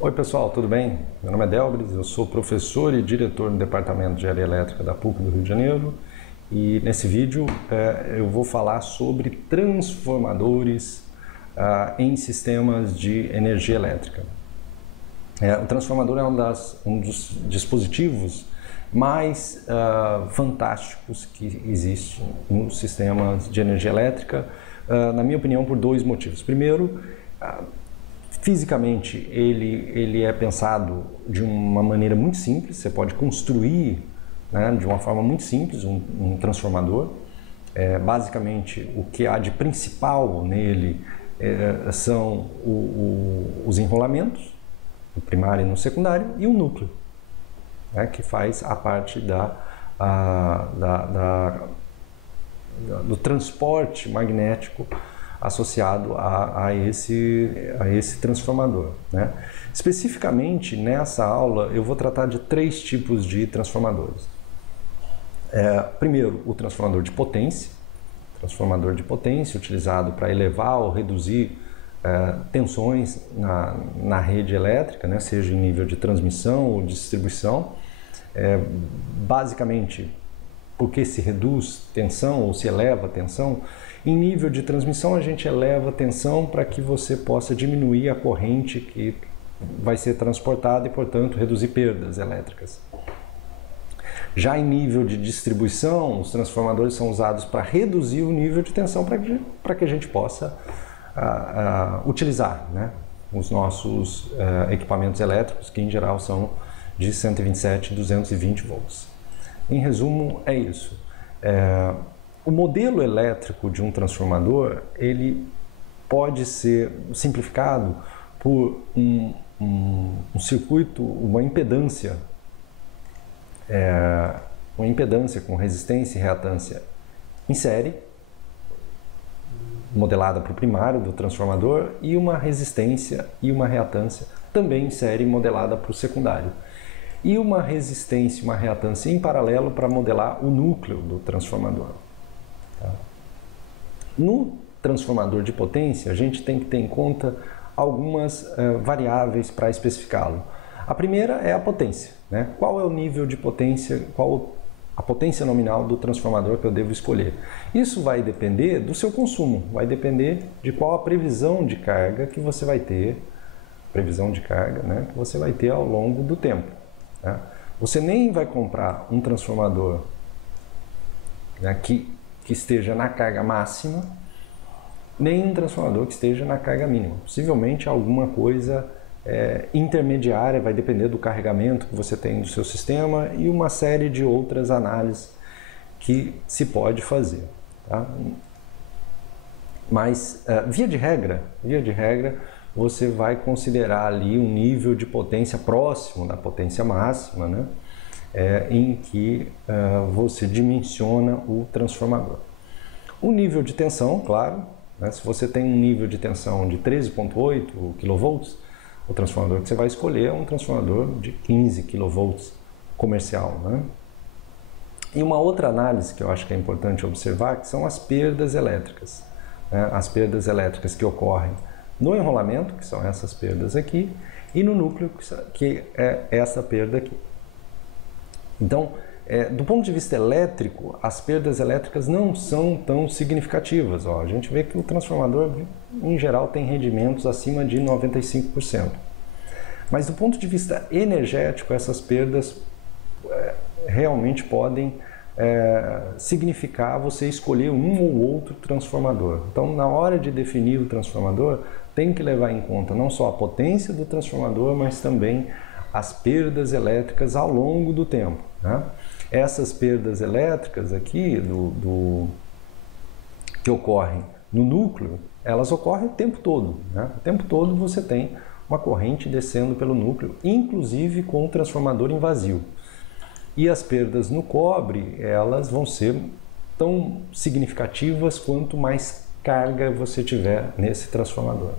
Oi pessoal, tudo bem? Meu nome é Delbres, eu sou professor e diretor no Departamento de Engenharia Elétrica da PUC do Rio de Janeiro e nesse vídeo eu vou falar sobre transformadores em sistemas de energia elétrica. O transformador é um dos dispositivos mais fantásticos que existem nos sistemas de energia elétrica, na minha opinião, por dois motivos. Primeiro, fisicamente, ele é pensado de uma maneira muito simples, você pode construir, né, de uma forma muito simples um transformador. Basicamente, o que há de principal nele são os enrolamentos, no primário e no secundário, e o núcleo, né, que faz a parte do transporte magnético associado a esse transformador, né? Especificamente nessa aula eu vou tratar de três tipos de transformadores. Primeiro, o transformador de potência. Transformador de potência utilizado para elevar ou reduzir tensões na rede elétrica, né? Seja em nível de transmissão ou distribuição. Basicamente, porque se reduz tensão ou se eleva a tensão, em nível de transmissão a gente eleva a tensão para que você possa diminuir a corrente que vai ser transportada e, portanto, reduzir perdas elétricas. Já em nível de distribuição, os transformadores são usados para reduzir o nível de tensão para que a gente possa utilizar, né, os nossos equipamentos elétricos, que em geral são de 127 e 220 volts. Em resumo, é isso. O modelo elétrico de um transformador, ele pode ser simplificado por um circuito, uma impedância com resistência e reatância em série, modelada para o primário do transformador, e uma resistência e uma reatância também em série, modelada para o secundário. E uma resistência e uma reatância em paralelo para modelar o núcleo do transformador. No transformador de potência, a gente tem que ter em conta algumas variáveis para especificá-lo. A primeira é a potência, né? Qual é o nível de potência, qual a potência nominal do transformador que eu devo escolher? Isso vai depender do seu consumo, vai depender de qual a previsão de carga que você vai ter, né, que você vai ter ao longo do tempo. Né? Você nem vai comprar um transformador, né, que esteja na carga máxima, nem um transformador que esteja na carga mínima. Possivelmente alguma coisa intermediária, vai depender do carregamento que você tem do seu sistema e uma série de outras análises que se pode fazer. Tá? Mas, via de regra, você vai considerar ali um nível de potência próximo da potência máxima, né? Em que você dimensiona o transformador. O nível de tensão, claro, né? Se você tem um nível de tensão de 13,8 kV, o transformador que você vai escolher é um transformador de 15 kV comercial, né? E uma outra análise que eu acho que é importante observar, que são as perdas elétricas, né? As perdas elétricas que ocorrem no enrolamento, que são essas perdas aqui, e no núcleo, que é essa perda aqui. Então, do ponto de vista elétrico, as perdas elétricas não são tão significativas. A gente vê que o transformador, em geral, tem rendimentos acima de 95%. Mas do ponto de vista energético, essas perdas realmente podem significar você escolher um ou outro transformador. Então, na hora de definir o transformador, tem que levar em conta não só a potência do transformador, mas também as perdas elétricas ao longo do tempo, né? Essas perdas elétricas aqui que ocorrem no núcleo, elas ocorrem o tempo todo, né? O tempo todo você tem uma corrente descendo pelo núcleo, inclusive com o transformador em vazio. E as perdas no cobre, elas vão ser tão significativas quanto mais carga você tiver nesse transformador.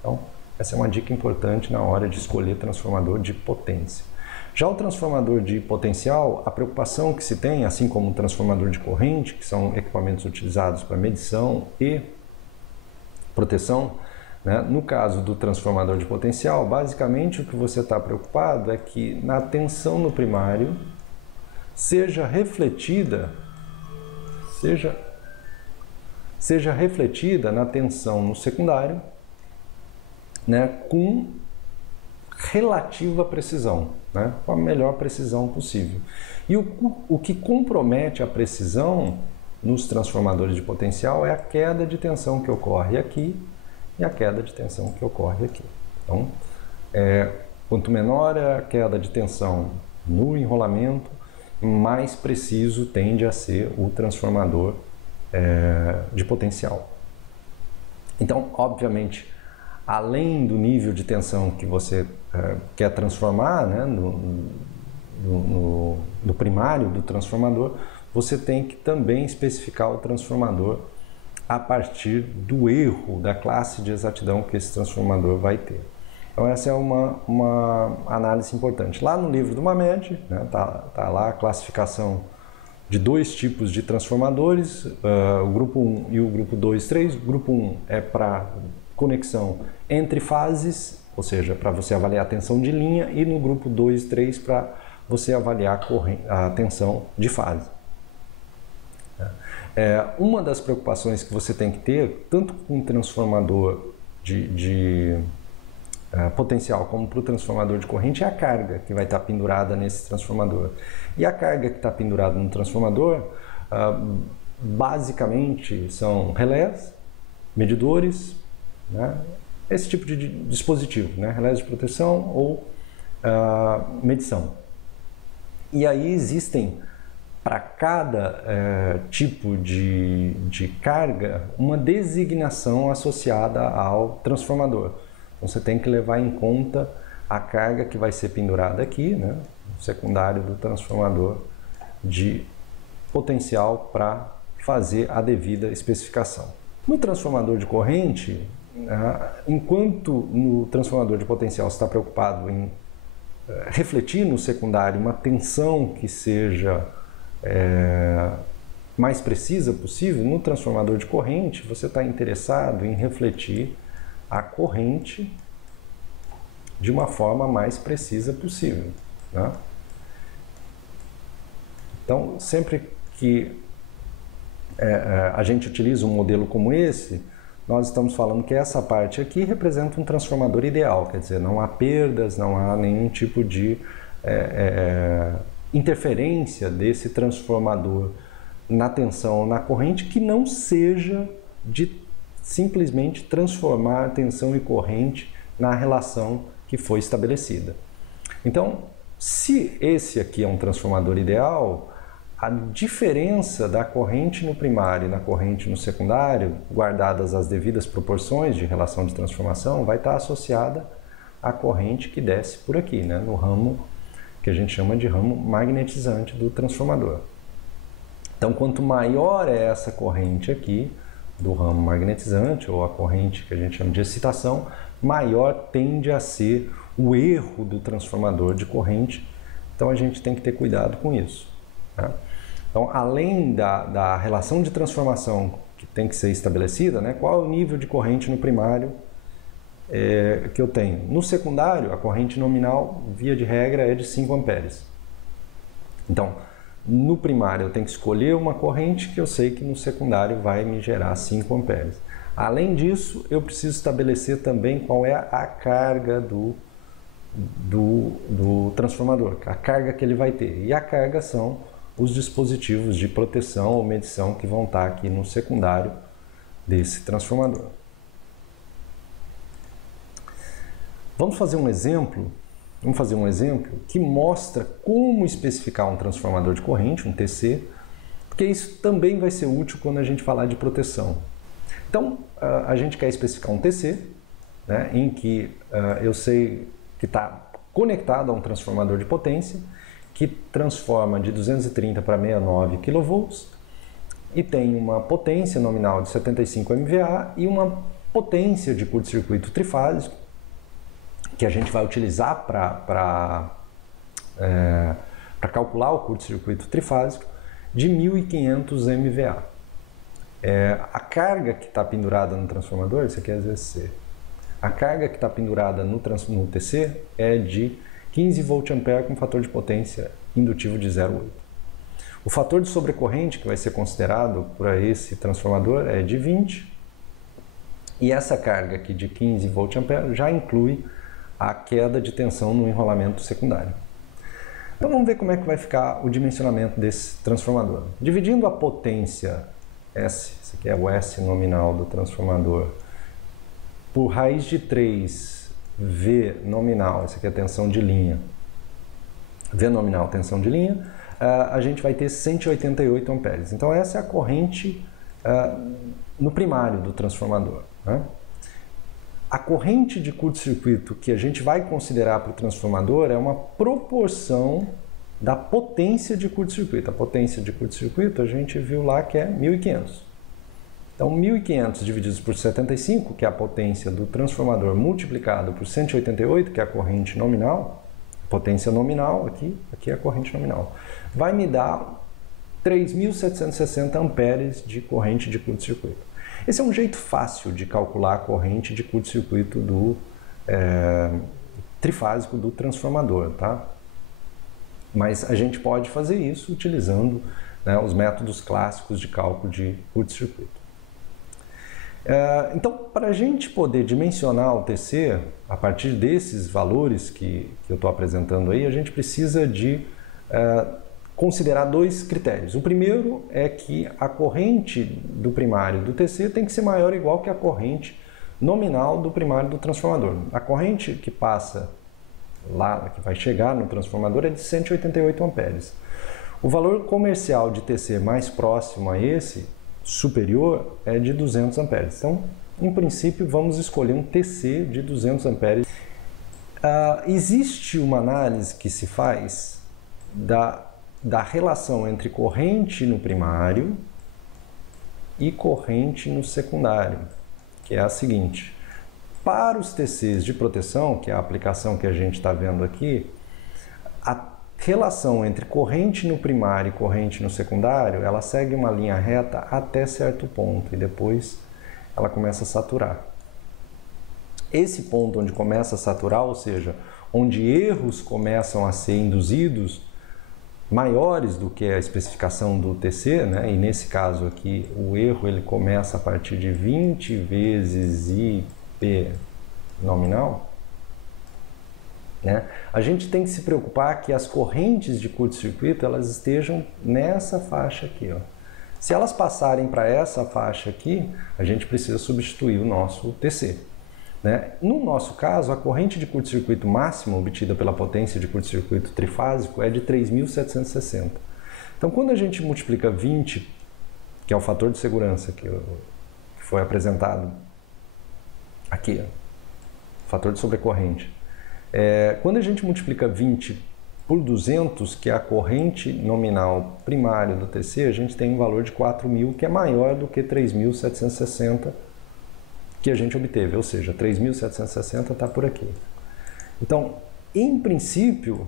Então, essa é uma dica importante na hora de escolher transformador de potência. Já o transformador de potencial, a preocupação que se tem, assim como o transformador de corrente, que são equipamentos utilizados para medição e proteção, né? No caso do transformador de potencial, basicamente o que você está preocupado é que na tensão no primário seja refletida na tensão no secundário, né, com relativa precisão, né, com a melhor precisão possível. E o que compromete a precisão nos transformadores de potencial é a queda de tensão que ocorre aqui e a queda de tensão que ocorre aqui. Então, quanto menor é a queda de tensão no enrolamento, mais preciso tende a ser o transformador de potencial. Então, obviamente, além do nível de tensão que você quer transformar, né, no primário do transformador, você tem que também especificar o transformador a partir do erro da classe de exatidão que esse transformador vai ter. Então essa é uma análise importante. Lá no livro do Mamed, né, tá lá a classificação de dois tipos de transformadores, o grupo 1 e o grupo 2, 3. O grupo 1 é para conexão entre fases, ou seja, para você avaliar a tensão de linha, e no grupo 2 e 3 para você avaliar a tensão de fase. Uma das preocupações que você tem que ter, tanto com o transformador de potencial como para o transformador de corrente, é a carga que vai estar pendurada nesse transformador. E a carga que está pendurada no transformador, basicamente, são relés, medidores, né? Esse tipo de dispositivo, né? Relés de proteção ou medição. E aí existem, para cada tipo de carga, uma designação associada ao transformador. Então você tem que levar em conta a carga que vai ser pendurada aqui, né, no secundário do transformador de potencial, para fazer a devida especificação. No transformador de corrente, enquanto no transformador de potencial você está preocupado em refletir no secundário uma tensão que seja mais precisa possível, no transformador de corrente você está interessado em refletir a corrente de uma forma mais precisa possível, né? Então, sempre que a gente utiliza um modelo como esse, nós estamos falando que essa parte aqui representa um transformador ideal, quer dizer, não há perdas, não há nenhum tipo de interferência desse transformador na tensão ou na corrente que não seja de simplesmente transformar a tensão e corrente na relação que foi estabelecida. Então, se esse aqui é um transformador ideal, a diferença da corrente no primário e na corrente no secundário, guardadas as devidas proporções de relação de transformação, vai estar associada à corrente que desce por aqui, né, no ramo que a gente chama de ramo magnetizante do transformador. Então, quanto maior é essa corrente aqui do ramo magnetizante, ou a corrente que a gente chama de excitação, maior tende a ser o erro do transformador de corrente. Então a gente tem que ter cuidado com isso, né? Então, além da relação de transformação que tem que ser estabelecida, né, qual é o nível de corrente no primário que eu tenho? No secundário, a corrente nominal, via de regra, é de 5 amperes. Então, no primário eu tenho que escolher uma corrente que eu sei que no secundário vai me gerar 5 amperes. Além disso, eu preciso estabelecer também qual é a carga do transformador, a carga que ele vai ter. E a carga são os dispositivos de proteção ou medição que vão estar aqui no secundário desse transformador. Vamos fazer um exemplo que mostra como especificar um transformador de corrente, um TC, porque isso também vai ser útil quando a gente falar de proteção. Então, a gente quer especificar um TC, né, em que eu sei que está conectado a um transformador de potência, que transforma de 230 para 69 kV e tem uma potência nominal de 75 MVA e uma potência de curto-circuito trifásico, que a gente vai utilizar para calcular o curto-circuito trifásico, de 1500 MVA. A carga que está pendurada no transformador, isso aqui é ZC, A carga que está pendurada no TC é de 15 VA com fator de potência indutivo de 0,8. O fator de sobrecorrente que vai ser considerado para esse transformador é de 20. E essa carga aqui de 15 VA já inclui a queda de tensão no enrolamento secundário. Então vamos ver como é que vai ficar o dimensionamento desse transformador. Dividindo a potência S, esse aqui é o S nominal do transformador, por raiz de 3 V nominal, essa aqui é a tensão de linha, V nominal, tensão de linha, a gente vai ter 188 amperes. Então essa é a corrente no primário do transformador, né? A corrente de curto-circuito que a gente vai considerar para o transformador é uma proporção da potência de curto-circuito. A potência de curto-circuito a gente viu lá que é 1500. Então 1500 divididos por 75, que é a potência do transformador, multiplicado por 188, que é a corrente nominal, potência nominal, aqui é a corrente nominal, vai me dar 3.760 amperes de corrente de curto-circuito. Esse é um jeito fácil de calcular a corrente de curto-circuito do trifásico do transformador, tá? Mas a gente pode fazer isso utilizando, né, os métodos clássicos de cálculo de curto-circuito. Então, para a gente poder dimensionar o TC, a partir desses valores que eu estou apresentando aí, a gente precisa de considerar dois critérios. O primeiro é que a corrente do primário do TC tem que ser maior ou igual que a corrente nominal do primário do transformador. A corrente que passa lá, que vai chegar no transformador, é de 188 amperes. O valor comercial de TC mais próximo a esse, superior, é de 200 amperes. Então, em princípio, vamos escolher um TC de 200 amperes. Existe uma análise que se faz da relação entre corrente no primário e corrente no secundário, que é a seguinte: para os TCs de proteção, que é a aplicação que a gente está vendo aqui, a relação entre corrente no primário e corrente no secundário, ela segue uma linha reta até certo ponto e depois ela começa a saturar. Esse ponto onde começa a saturar, ou seja, onde erros começam a ser induzidos, maiores do que a especificação do TC, né? E nesse caso aqui o erro ele começa a partir de 20 vezes IP nominal, né? A gente tem que se preocupar que as correntes de curto-circuito elas estejam nessa faixa aqui, ó. Se elas passarem para essa faixa aqui, a gente precisa substituir o nosso TC, né? No nosso caso, a corrente de curto-circuito máxima obtida pela potência de curto-circuito trifásico é de 3.760. Então, quando a gente multiplica 20, que é o fator de segurança que foi apresentado aqui, ó, fator de sobrecorrente, quando a gente multiplica 20 por 200, que é a corrente nominal primária do TC, a gente tem um valor de 4.000, que é maior do que 3.760 que a gente obteve, ou seja, 3.760 está por aqui. Então, em princípio,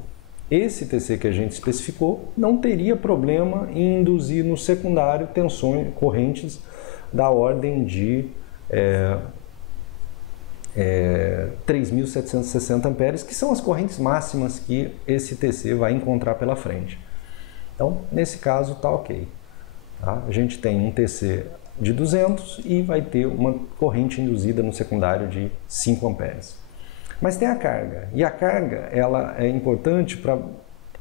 esse TC que a gente especificou não teria problema em induzir no secundário tensões correntes da ordem de 3.760 amperes, que são as correntes máximas que esse TC vai encontrar pela frente. Então, nesse caso, está ok. Tá? A gente tem um TC de 200 e vai ter uma corrente induzida no secundário de 5 amperes. Mas tem a carga, e a carga ela é importante para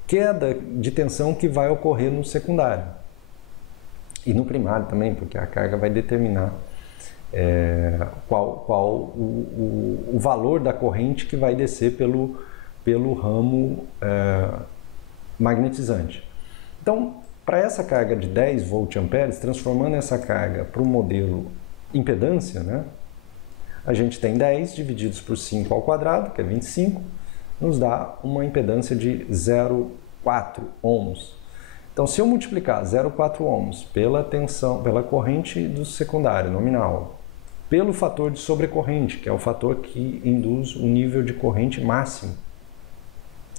queda de tensão que vai ocorrer no secundário. E no primário também, porque a carga vai determinar qual o valor da corrente que vai descer pelo ramo magnetizante. Então, para essa carga de 10 voltamperes, transformando essa carga para o modelo impedância, né, a gente tem 10 divididos por 5 ao quadrado, que é 25, nos dá uma impedância de 0,4 ohms. Então, se eu multiplicar 0,4 ohms pela corrente do secundário nominal, pelo fator de sobrecorrente, que é o fator que induz o nível de corrente máximo,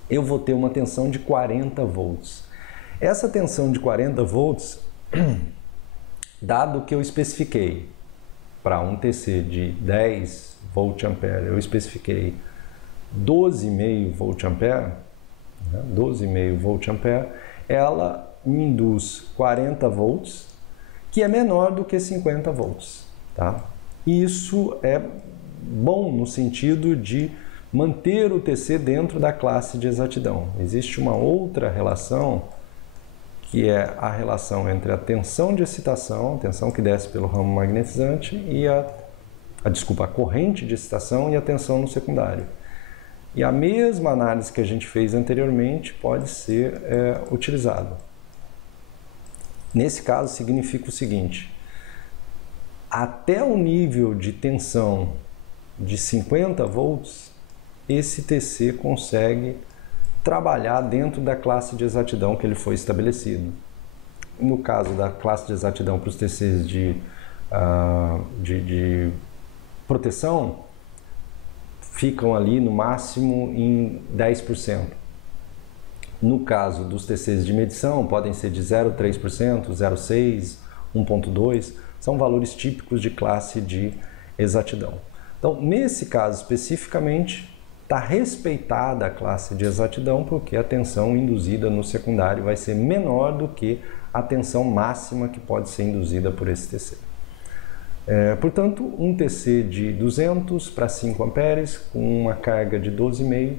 eu vou ter uma tensão de 40 volts. Essa tensão de 40 volts, dado que eu especifiquei para um TC de 10 volt-ampere, eu especifiquei 12,5 volt-ampere, né? 12,5 volt-ampere, ela me induz 40 volts, que é menor do que 50 volts. Tá? E isso é bom no sentido de manter o TC dentro da classe de exatidão. Existe uma outra relação, que é a relação entre a tensão de excitação, a tensão que desce pelo ramo magnetizante, e a corrente de excitação e a tensão no secundário. E a mesma análise que a gente fez anteriormente pode ser utilizada. Nesse caso, significa o seguinte: até o nível de tensão de 50 volts, esse TC consegue trabalhar dentro da classe de exatidão que ele foi estabelecido. No caso da classe de exatidão para os TCs de proteção, ficam ali no máximo em 10%. No caso dos TCs de medição, podem ser de 0,3%, 0,6%, 1,2%, são valores típicos de classe de exatidão. Então, nesse caso especificamente, está respeitada a classe de exatidão, porque a tensão induzida no secundário vai ser menor do que a tensão máxima que pode ser induzida por esse TC. Portanto, um TC de 200 para 5 amperes com uma carga de 12,5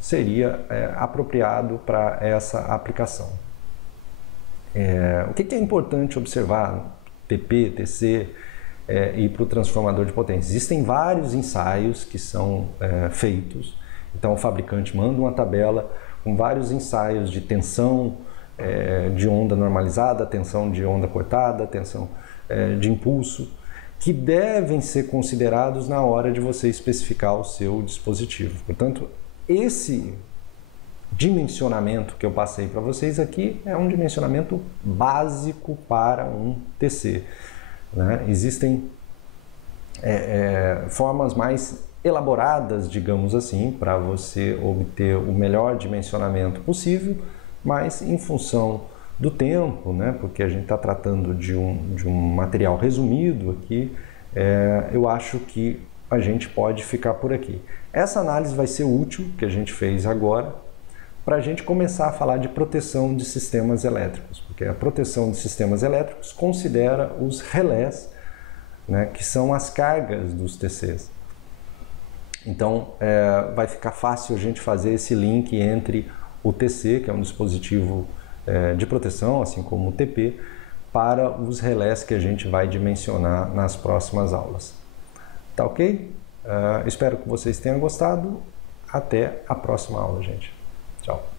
seria apropriado para essa aplicação. O que é importante observar, TP, TC e para o transformador de potência? Existem vários ensaios que são feitos, então o fabricante manda uma tabela com vários ensaios de tensão de onda normalizada, tensão de onda cortada, tensão de impulso, que devem ser considerados na hora de você especificar o seu dispositivo. Portanto, esse dimensionamento que eu passei para vocês aqui é um dimensionamento básico para um TC. Né? Existem formas mais elaboradas, digamos assim, para você obter o melhor dimensionamento possível, mas em função do tempo, né? Porque a gente está tratando de um material resumido aqui, eu acho que a gente pode ficar por aqui. Essa análise vai ser útil, que a gente fez agora, para a gente começar a falar de proteção de sistemas elétricos, porque a proteção de sistemas elétricos considera os relés, né, que são as cargas dos TCs. Então, vai ficar fácil a gente fazer esse link entre o TC, que é um dispositivo de proteção, assim como o TP, para os relés que a gente vai dimensionar nas próximas aulas. Tá ok? Espero que vocês tenham gostado. Até a próxima aula, gente. Tchau.